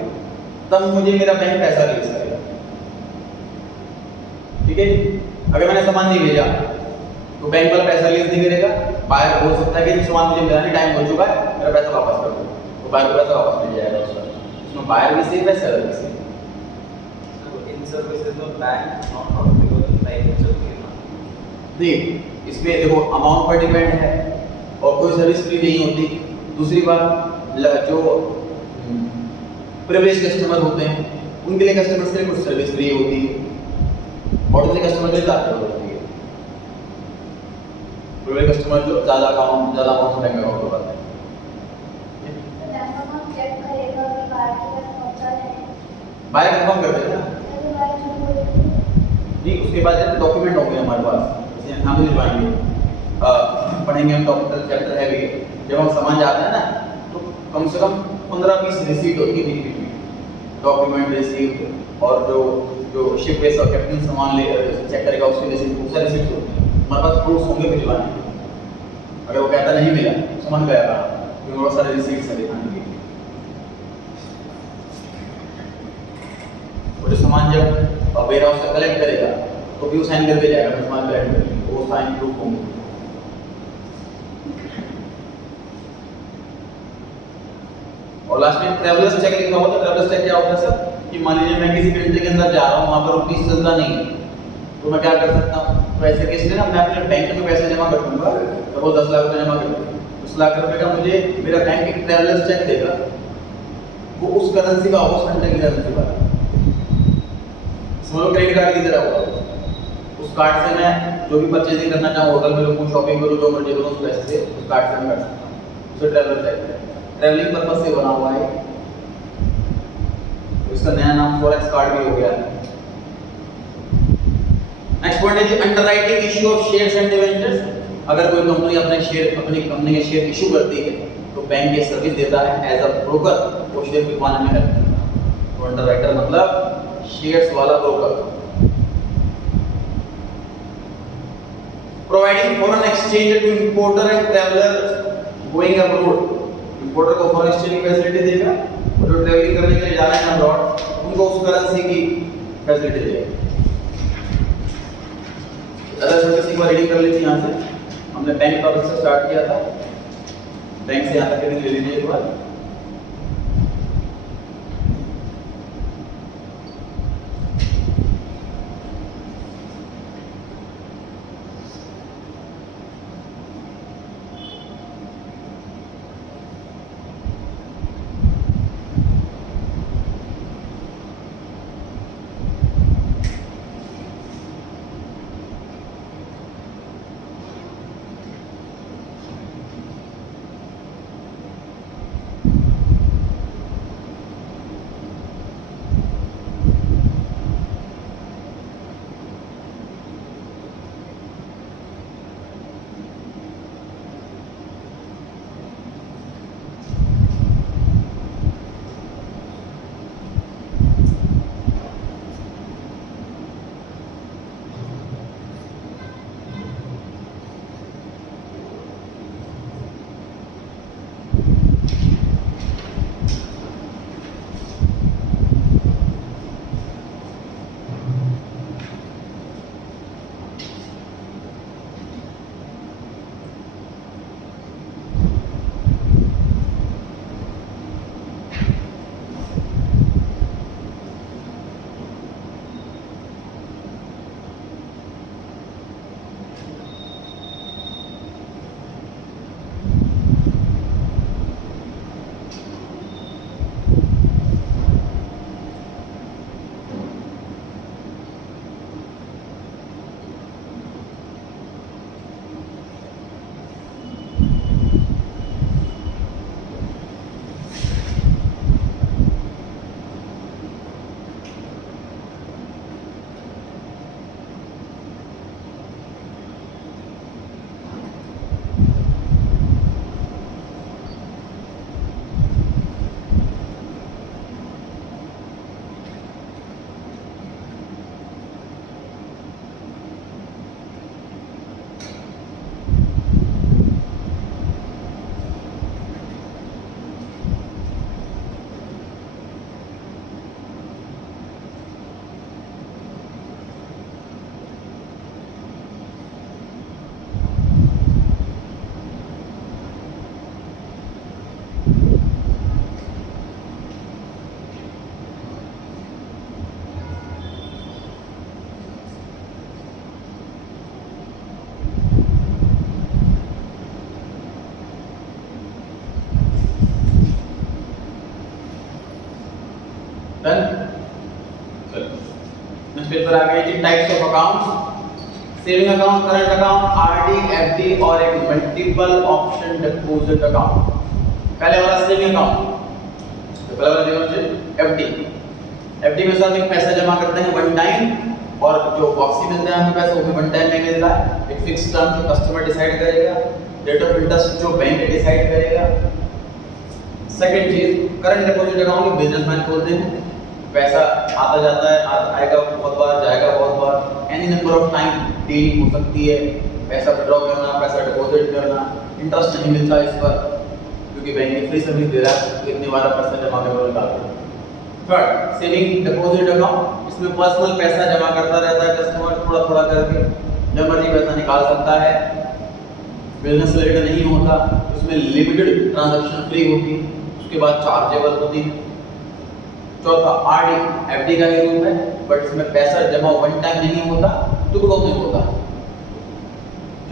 तब मुझे मेरा बैंक पैसा रिलीज करेगा, ठीक है। अगर मैंने सामान नहीं भेजा तो बैंक वाला पैसा रिलीज नहीं करेगा, बायर बोल सकता है कि सामान मुझे मिला नहीं, टाइम हो चुका है, मेरा पैसा वापस कर दो, तो बायर को पैसा वापस मिल जाएगा उसका। इसमें बायर भी सेफ है, सेलर भी सेफ है। इन सर्विसेज में बैंक नॉट प्रॉफिटेबल टाइप चलती है ना, देख इसमें देखो अमाउंट पर डिपेंड है और कोई सर्विस फ्री नहीं होती। दूसरी बात जो प्रिविलेज कस्टमर होते हैं उनके लिए, कस्टमर्स के लिए कुछ सर्विस फ्री होती है और दूसरे कस्टमर के लिए ज़्यादा होती है। प्रिविलेज कस्टमर जो ज़्यादा अमाउंट से बैंक अकाउंट को पाते हैं, बायर कंफर्म कर देना नहीं, उसके बाद जब डॉक्यूमेंट होंगे हमारे पास, जैसे हम भिजवाएंगे, पढ़ेंगे हम डॉक्यूमेंट चैप्टर है भी, जब हम समझ जाते हैं ना तो कम से कम 15-20 रिसीट होती है, डॉक्यूमेंट रिसीट और जो शिप पे कैप्टन सामान ले चेक करेगा उसकी रिसीट, बहुत सारी रिसीट होती है हमारे पास, प्रूफ होंगे भिजवाने के। अगर वो कहता नहीं मिला सामान गया था, तो बहुत सारे रिसीट्स हैं दिखाने के लिए। और जो सामान जब वेयर हाउस से कलेक्ट करेगा तो भी वो साइन करके जाएगा, सामान कलेक्ट करेंगे तो वो साइन प्रूफ होंगे। और लास्ट में ट्रैवलर्स चेक लिखा होता है। ट्रैवलर्स चेक क्या होता है सर, कि मान लीजिए मैं किसी कंट्री के अंदर जा रहा हूँ, वहाँ पर रुपीस चलता नहीं है, तो मैं क्या कर सकता हूँ, तो ऐसे केस में ना मैं अपने बैंक में पैसे जमा कर दूंगा, तो वो 10 लाख रुपये जमा कर दूंगा, 10 लाख रुपये का मुझे मेरा बैंक एक ट्रैवलर्स चेक देगा, वो उस करेंसी का होगा, उस कंट्री की करेंसी का, समझो क्रेडिट कार्ड की तरह होगा। उस कार्ड से मैं जो भी परचेजिंग करना चाहूँ, होटल में रुकूँ, शॉपिंग करूँ, जो मर्जी करूँ, उस पैसे से उस कार्ड से मैं कर सकता हूँ। उसे ट्रैवलर चेक है, ट्रैवलिंग पर्पस से बना हुआ है, तो इसका नया नाम फॉरेक्स कार्ड भी हो गया है। नेक्स्ट पॉइंट है underwriting issue of shares and debentures. अगर कोई कंपनी अपनी कंपनी के शेयर इशू करती है तो बैंक ये सर्विस देता है एज अ ब्रोकर, वो शेयर बिकवाने में हेल्प करता है। तो अंडरराइटर मतलब शेयर्स वाला broker. Providing foreign exchange to importer and traveller going abroad. Importer को फॉरेन एक्सचेंज की फैसिलिटी देगा और जो ट्रैवलिंग करने के लिए जा रहे हैं अब्रॉड उनको उस करेंसी की फैसिलिटी देगा। अगर छोटी सी बार रीडिंग कर लीजिए यहाँ से, हमने बैंक टॉपिक से स्टार्ट किया था, बैंक से यहाँ तक रीडिंग ले लीजिए एक बार। डन। चलो नेक्स्ट पेज पर आ गए जी, types of accounts, saving account, current account, RD, FD और एक मल्टीपल ऑप्शन डिपॉजिट अकाउंट। पहले वाला सेविंग अकाउंट, तो पहले वाला देखो जी एफडी। एफडी में सर एक पैसा जमा करते हैं वन टाइम, और जो वापसी मिलता है हमें पैसा वो भी वन टाइम में मिलता है। एक फिक्स टर्म जो कस्टमर डिसाइड करेगा, रेट ऑफ इंटरेस्ट जो बैंक डिसाइड करेगा। सेकंड चीज करंट डिपॉजिट अकाउंट, बिजनेसमैन खोलते हैं, पैसा आता जाता है, आएगा बहुत बार, जाएगा बहुत बार, any number of time dealing हो सकती है, पैसा विड्रॉ करना, पैसा डिपॉजिट करना, इंटरेस्ट नहीं मिलता इस पर क्योंकि बैंक फ्री सर्विस दे रहा है, तो इतनी बार पैसा जमा करो निकाल दो। थर्ड सेविंग डिपॉजिट अकाउंट, इसमें पर्सनल पैसा जमा करता रहता है कस्टमर, थोड़ा थोड़ा करके, जब मर्जी पैसा निकाल सकता है, बिजनेस रिलेटेड नहीं होता, उसमें लिमिटेड ट्रांजैक्शन फ्री होती है, उसके बाद चार्जेबल होती है। चौथा आरडी, एफडी का ही रूप है, बट इसमें पैसा जमा वन टाइम नहीं होता, टुकड़ों में होता है।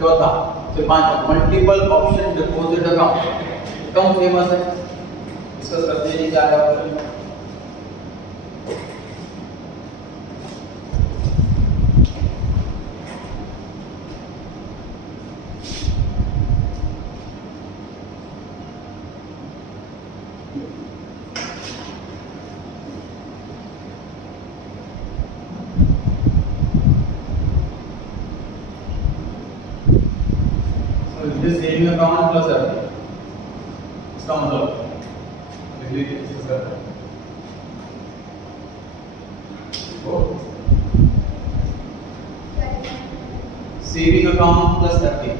चौथा, फिर पांचवा मल्टीपल ऑप्शन डिपॉजिट अकाउंट, कम फेमस है, डिस्कस करते हैं क्या है option. Saving account plus FD, इसका मतलब सेविंग अकाउंट प्लस एफडी,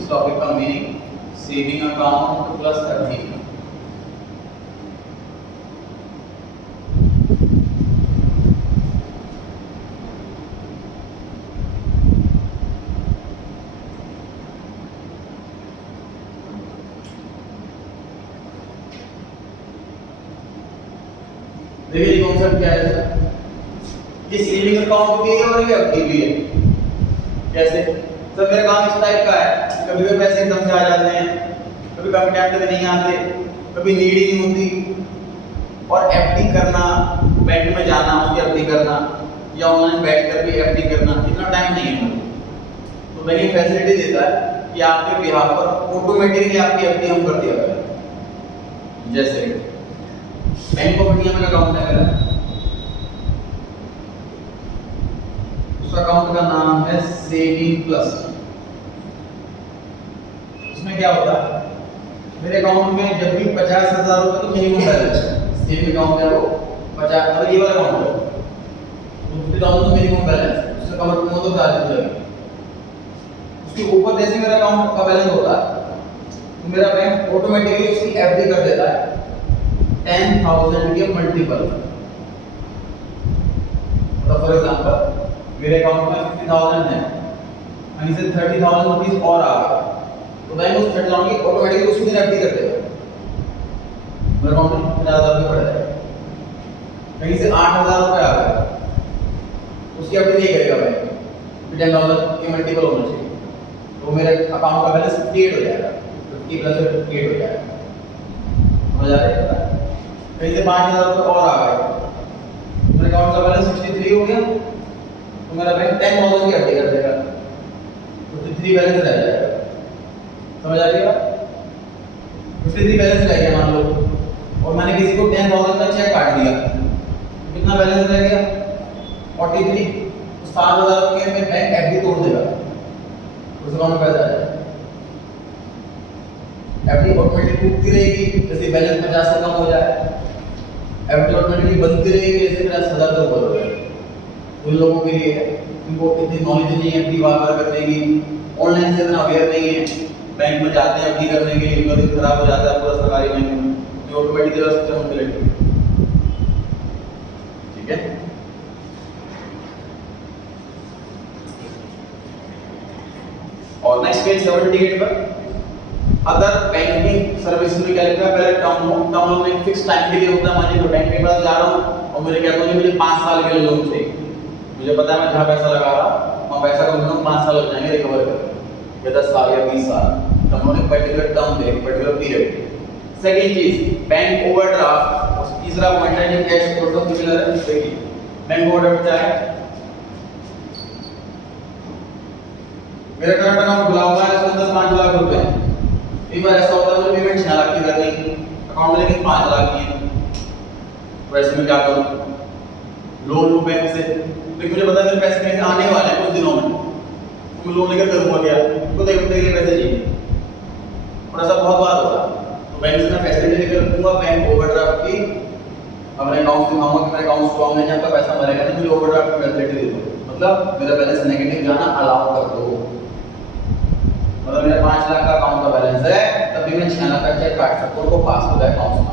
इस टॉपिक का meaning saving account plus FD. देखिए ये कॉन्सेप्ट क्या है सर, ये सेविंग अकाउंट भी है और ये एफडी भी है। कैसे सर, मेरा काम इस टाइप का है, कभी कभी पैसे एकदम से आ जाते हैं, कभी कभी टाइम पे नहीं आते, कभी नीड ही नहीं होती, और एफडी करना, बैंक में जाना उसकी एफडी करना या ऑनलाइन बैठ कर भी एफडी करना इतना टाइम नहीं है। तो बैंक ये फैसिलिटी देता है कि आपके बिहाफ पर ऑटोमेटिकली आपकी एफडी हम कर दिया करें। जैसे बैंक ऑफ इंडिया में अकाउंट है मेरा, उस अकाउंट का नाम है सेविंग प्लस। उसमें क्या होता है, मेरे अकाउंट में जब भी 50,000 रुपए तो मिनिमम बैलेंस है, सेविंग अकाउंट है वो 50, मतलब ये वाला अकाउंट है 50,000 तो मिनिमम बैलेंस है, उससे कम हो तो चार्जेस लगेंगे। उसके ऊपर जैसे मेरा अकाउंट का बैलेंस होता है तो मेरा बैंक ऑटोमेटिकली उसकी एफडी कर देता है 10,000 के मल्टीपल। मतलब फॉर एग्जांपल मेरे अकाउंट में 50,000 है, यानी से 30,000 रुपीस और आ गए तो बैंक उस 30,000 की ऑटोमेटिकली उसी दिन एफडी कर देगा। मेरे अकाउंट में 50,000 रुपए पड़ जाएगा, कहीं से 8,000 रुपए आ गए, उसकी एफडी नहीं करेगा बैंक, 10,000 के मल्टीपल होना चाहिए, तो मेरे अकाउंट का बैलेंस 58 हो जाएगा, 50 प्लस 58 हो जाएगा। समझ आ रहा है? कहीं से 5,000 रुपए और आ गए, मेरे अकाउंट का बैलेंस 63 हो गया, तो मेरा बैंक 10,000 की एफडी कर देगा, 53 बैलेंस रह जाएगा। समझ आ रही है? 53 बैलेंस रह गया मान लो, और मैंने किसी को 10,000 का चेक काट दिया, कितना बैलेंस रह गया 43, तो 7,000 के में बैंक एफडी तोड़ देगा, उस अकाउंट में पैसा आ जाएगा। एफडी ऑटोमेटिकली टूटती रहेगी जैसे बैलेंस 50 से कम हो जाए, एफडी ऑटोमेटिकली बनती रहेगी जैसे 50,000 से ऊपर हो जाए। उन लोगों के लिए उनको इतनी नॉलेज नहीं है एफडी बार करने की, ऑनलाइन से इतना अवेयर नहीं है, बैंक में जाते हैं एफडी करने के लिए, उनका दिन खराब हो जाता है पूरा सरकारी बैंक में, जो ऑटोमेटिकली सिस्टम उनके लिए ठीक है। और नेक्स्ट पेज 78 पर अदर बैंकिंग सर्विस में क्या लिखा है, पहले टर्म लोन में फिक्स टाइम के लिए होता है। मान लीजिए बैंक के पास जा रहा हूं और मुझे कहता हूं मुझे 5 साल के लिए लोन चाहिए, मुझे पता है मैं जहां पैसा लगा रहा वहां पैसा कम से कम 5 साल लग जाएंगे रिकवर करने, या 10 साल या 20 साल, तो हम लोग पर्टिकुलर टर्म दे, पर्टिकुलर पीरियड। सेकंड चीज बैंक ओवरड्राफ्ट, और तीसरा पॉइंट है कैश प्रोटोकॉल सिमिलर है। देखिए बैंक ओवरड्राफ्ट क्या है, मेरा करंट अकाउंट खुला हुआ है, इसके अंदर 5 लाख रुपए हैं, एक बार ऐसा होता है मुझे पेमेंट 6 लाख की करनी अकाउंट में, लेकिन 5 लाख की है, तो ऐसे में क्या करूं, लोन लूं बैंक से, लेकिन मुझे पता है मेरे पैसे कहीं से आने वाले हैं कुछ दिनों में, तो मैं लोन लेकर करूंगा क्या, तो देखो के लिए पैसे चाहिए, और ऐसा बहुत बार होता है, तो बैंक से मैं फैसिलिटी लेकर दूंगा, बैंक ओवरड्राफ्ट की अपने अकाउंट दिखाऊंगा कि मेरा अकाउंट स्ट्रांग है, जहां का पैसा मरेगा नहीं, मुझे ओवरड्राफ्ट की फैसिलिटी दे दो, मतलब मेरा बैलेंस नेगेटिव जाना अलाउ कर दो। मतलब मेरा 5 लाख का अकाउंट का बैलेंस है, तभी मैं 6 लाख का चेक काट सकता हूं, तो पास हो जाए अकाउंट से,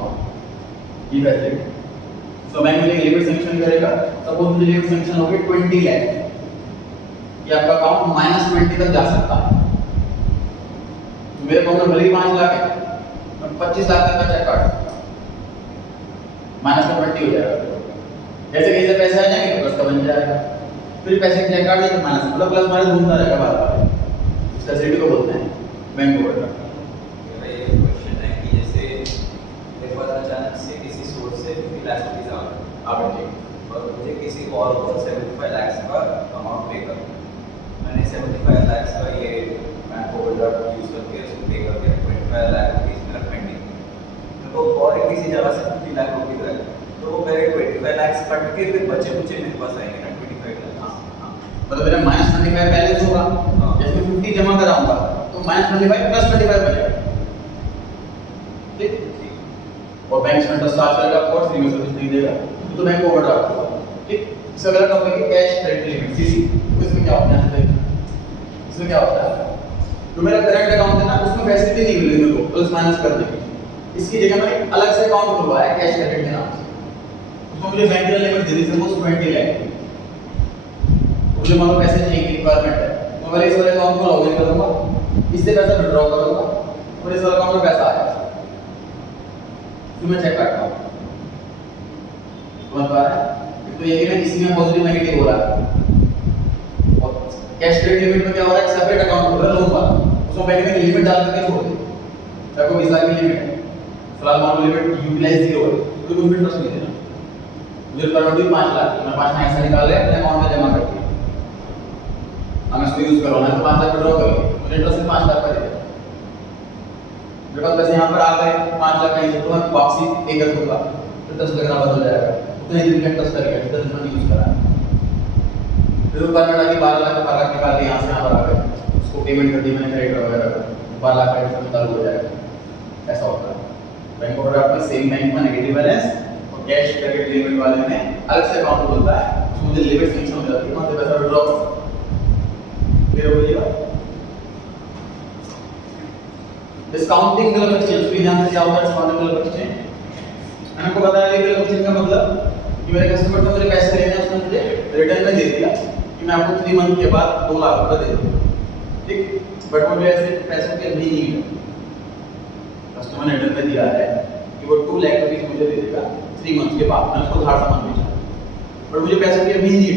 ये फैसिलिटी। तो बैंक मुझे लिमिट सैंक्शन करेगा, सपोज मुझे लिमिट सैंक्शन होगी 20 लाख, ये आपका अकाउंट -20 तक जा सकता है, तो मेरे अकाउंट में भले ही 5 लाख है, मैं 25 लाख तक का चेक काट सकता हूं, -20 हो जाएगा। जैसे कहीं से पैसे आ जाएंगे तो प्लस का बन जाएगा, फिर पैसे चेक काट देंगे माइनस, मतलब प्लस माइनस घूमता रहेगा बार-बार। इस फैसिलिटी को बोलते हैं बैंक ओवरड्राफ्ट। मेरा ये क्वेश्चन है कि जैसे मेरे पास अचानक से किसी सोर्स से 50 लाख रुपीस आ गए और मुझे किसी और को 75 लाख का अमाउंट पे करना है, मैंने 75 लाख का ये बैंक ओवरड्राफ्ट यूज करके उसको पे कर दिया, 25 लाख रुपीस मेरा पेंडिंग, तो और किसी जगह से 50 लाख रुपीस आए, तो मेरे 25 लाख कट के फिर बचे कुछ मेरे पास आएंगे ना 25 लाख, मतलब मेरा -25 बैलेंस होगा, जैसे 50 जमा कराऊंगा तो -25 + 25 बचेगा, ठीक। और बैंक में 10 साल का कोर्स फ्री में सर्विस नहीं देगा, तो बैंक ओवरड्राफ्ट होगा, ठीक। इससे अगर कंपनी की कैश क्रेडिट लिमिट सीसी, इसमें क्या होता है, इसमें क्या होता है, जो मेरा करंट अकाउंट है ना उसमें फैसिलिटी नहीं मिल रही मेरे को प्लस माइनस करने की, इसकी जगह मैंने अलग से अकाउंट खुलवाया है कैश क्रेडिट के नाम से, उसमें मुझे बैंक की लिमिट दे दी सपोज 20 लाख, मुझे मान लो पैसे चाहिए रिक्वायरमेंट है, तो मैं इस वाले अकाउंट को लॉगिन करूंगा, इससे पैसा विड्रॉ करूंगा और इस वाले अकाउंट में पैसा आएगा, फिर मैं चेक करता हूं, समझ पा रहे हैं? तो ये कि मैं इसी में पॉजिटिव नेगेटिव हो रहा है और कैश क्रेडिट लिमिट में क्या हो रहा है, सेपरेट अकाउंट हो रहा है लोन वाला, उसमें बैंक ने लिमिट डाल करके छोड़ दी, आपको 20 लाख की लिमिट है, फिलहाल मान लो लिमिट यूटिलाइज 0 है, तो कोई इंटरेस्ट नहीं देना, मुझे रिक्वायरमेंट हुई 5 लाख, मैं 5 लाख ऐसा निकाल लिया अपने अकाउंट में जमा कर दिया, हमें इसको यूज करवाना है तो 5 लाख विड्रॉ कर लिया, मुझे इंटरेस्ट 5 लाख का दे दिया, मेरे पास पैसे यहाँ पर आ गए 5 लाख का, तो मैं वापसी पे कर दूंगा, इंटरेस्ट लगना बंद हो जाएगा, उतने ही दिन का इंटरेस्ट लगेगा जितना दिन मैंने यूज करा। फिर रिक्वायरमेंट आ गई 12 लाख निकाल के यहाँ से यहाँ पर आ गए, उसको पेमेंट कर दी मैंने क्रेडिट वगैरह, 12 लाख का इंटरेस्ट चालू हो जाएगा, ऐसा होता है। बैंक ओवरड्राफ्ट में सेम बैंक में नेगेटिव बैलेंस और कैश क्रेडिट लिमिट वाले में अलग से अकाउंट खुलता है, उसमें मुझे लिमिट फिक्स हो जाती है, वहाँ से पैसा विड्रॉ कर सकता हूँ। क्लियर हो गया? डिस्काउंटिंग बिल ऑफ एक्सचेंज भी ध्यान से क्या होता है डिस्काउंटिंग बिल ऑफ एक्सचेंज, मैंने आपको बताया बिल ऑफ एक्सचेंज का मतलब कि मेरे कस्टमर को मुझे पैसे लेने हैं, उसने मुझे रिटर्न में दे दिया कि मैं आपको 3 मंथ के बाद 2 लाख रुपए दे दूंगा, ठीक, बट मुझे ऐसे पैसों की अभी नहीं है, कस्टमर ने रिटर्न में दिया है कि वो 2 लाख रुपए मुझे दे देगा 3 मंथ के बाद, मैंने उसको उधार सामान बेचा, बट मुझे पैसों की अभी नहीं है,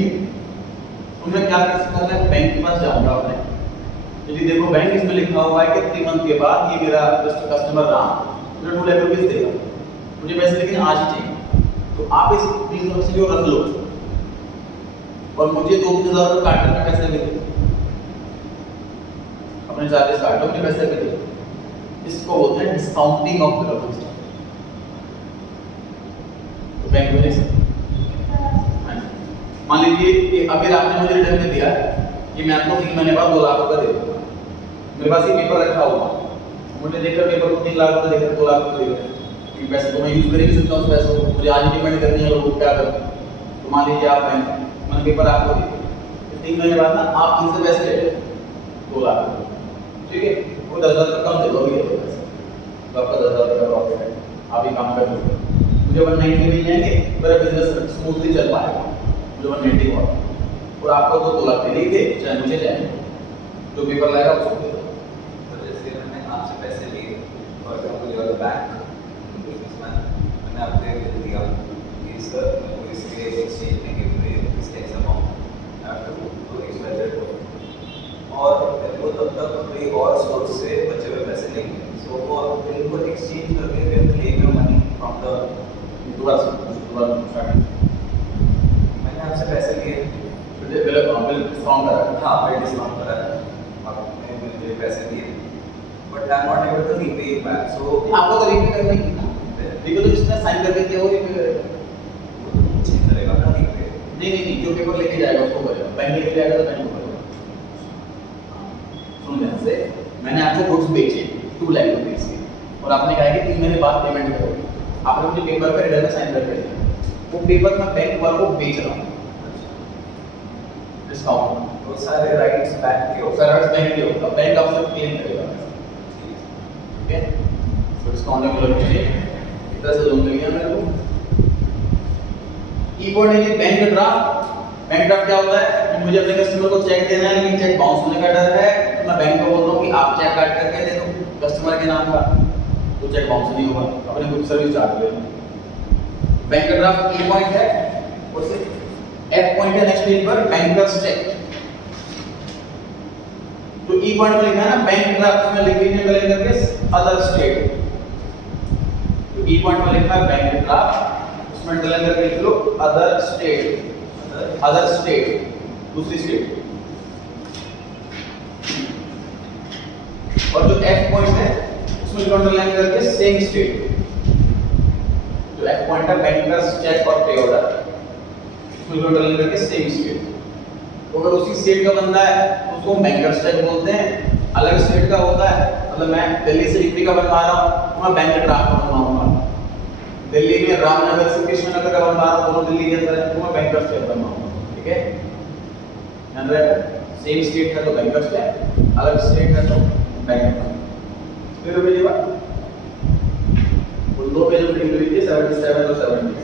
तो मैं क्या कर सकता हूँ, मैं बैंक के पास जाऊंगा अपने, यदि देखो बैंक इसमें लिखा हुआ है कि 3 मंथ के बाद ये मेरा कस्टमर राम मुझे 2 लाख रुपए देगा, मुझे पैसे लेकिन आज ही चाहिए, तो आप इस बिल ऑफ एक्सचेंज को रख लो और मुझे 2-3 हज़ार रुपये काट करके पैसे दे दो, अपने चार्जेस काट लो, मुझे पैसे दे दो, इसको बोलते हैं discounting of bill of exchange. तो बैंक में देख मान लीजिए कि अगर आपने मुझे रिटर्न में दिया कि मैं आपको 3 महीने बाद 2 लाख रुपए दे दूंगा, मेरे पास ये पेपर रखा हुआ, मुझे देखकर पेपर को 3 लाख रुपए देकर 2 लाख रुपए देकर कि पैसे तो मैं यूज कर ही नहीं सकता उस पैसों को, मुझे आज ही पेमेंट करनी है, लोगों को क्या करूं, तो मान लीजिए आप बैंक मैंने पेपर आपको दे दिया, 3 महीने बाद ना आप इनसे पैसे ले लो 2 लाख रुपए, ठीक है, वो 10,000 रुपये कम दे दो, अभी दे दो पैसे, तो आपका 10,000 रुपये प्रॉफिट है, आप ये काम कर लो, मुझे 190 मिल जाएंगे, मेरा बिजनेस स्मूथली चल पाएगा, मुझे 190 हुआ और आपको तो 2 लाख दे ही थे, चाहे मुझे चाहे जो पेपर लाएगा उसको दे दो। तो जैसे मैंने आपसे पैसे लिए, for example your bank businessman, मैंने आपको एक बिल दिया कि सर मेरे को इसके एक्सचेंज में give me this tax amount after two expanded, और मेरे को तब तक कोई और सोर्स से बचे हुए पैसे नहीं है, सो वो बिल को एक्सचेंज करके फिर claim your money from the दोबारा मैंने आपसे पैसे लिए, बिल डिस्काउंट करा, हाँ बिल डिस्काउंट करा, आपने मुझे पैसे दिए, but I am not able to repay it back, so आपको तो रीपे करना ही ना, देखो तो जिसने साइन करके दिया वो रीपे करेगा, चेक करेगा ना रीपे, नहीं जो पेपर लेके जाएगा उसको करेगा, बैंक लेके जाएगा तो बैंक को करेगा। सुन ध्यान से, मैंने आपको गुड्स बेचे 2 लाख रुपए के और आपने कहा कि 3 महीने बाद पेमेंट करोगे, आपने मुझे पेपर पर रिटर्न में साइन कर दिया, वो पेपर मैं बैंक वालों को बेच रहा हूँ डिस्काउंट, वो सारे राइट्स बैंक के होते सर हर बैंक के होगा, बैंक आपसे क्लेम करेगा, ठीक है, तो डिस्काउंट में मतलब मुझे इतना से लोन मिल गया मेरे को। कीवर्ड है कि बैंक ड्राफ्ट, बैंक ड्राफ्ट क्या होता है कि मुझे अपने कस्टमर को चेक देना है लेकिन चेक बाउंस होने का डर है, तो मैं बैंक को बोल रहा हूँ कि आप चेक काट करके दे दो कस्टमर के नाम का, तो चेक बाउंस नहीं होगा, अपने गुड सर्विस चार्ज ले लो। बैंक ड्राफ्ट ई पॉइंट है और से एफ पॉइंट है नेक्स्ट पेज पर बैंकर्स चेक, तो ई पॉइंट में लिखा है ना बैंक ड्राफ्ट में लिख दीजिए पहले करके अदर स्टेट, तो ई पॉइंट में लिखा है बैंक ड्राफ्ट, उसमें डलन करके लिख लो अदर स्टेट दूसरी स्टेट, और जो एफ पॉइंट है उसमें अंडरलाइन करके सेम स्टेट, जो एफ पॉइंट है बैंकर्स चेक और पे ऑर्डर, उसमें अंडरलाइन करके सेम स्टेट, तो अगर उसी स्टेट का बंदा है तो उसको बैंकर्स चेक बोलते हैं, अलग स्टेट का होता है, मतलब मैं दिल्ली से यूपी का बनवा रहा हूँ तो मैं बैंक ड्राफ्ट बनवाऊंगा, दिल्ली में रामनगर से कृष्णनगर का बनवा रहा हूँ, दोनों दिल्ली के अंदर है तो मैं बैंकर्स चेक बनवाऊंगा, ठीक है, ध्यान रखना, सेम स्टेट है तो बैंकर्स चेक, अलग स्टेट है तो बैंक ड्राफ्ट। फिर मेरी बात उन 2 पेजों की लिख लीजिए 77 और 70,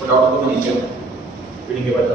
और डाउट तो नीचे वीडियो के बाद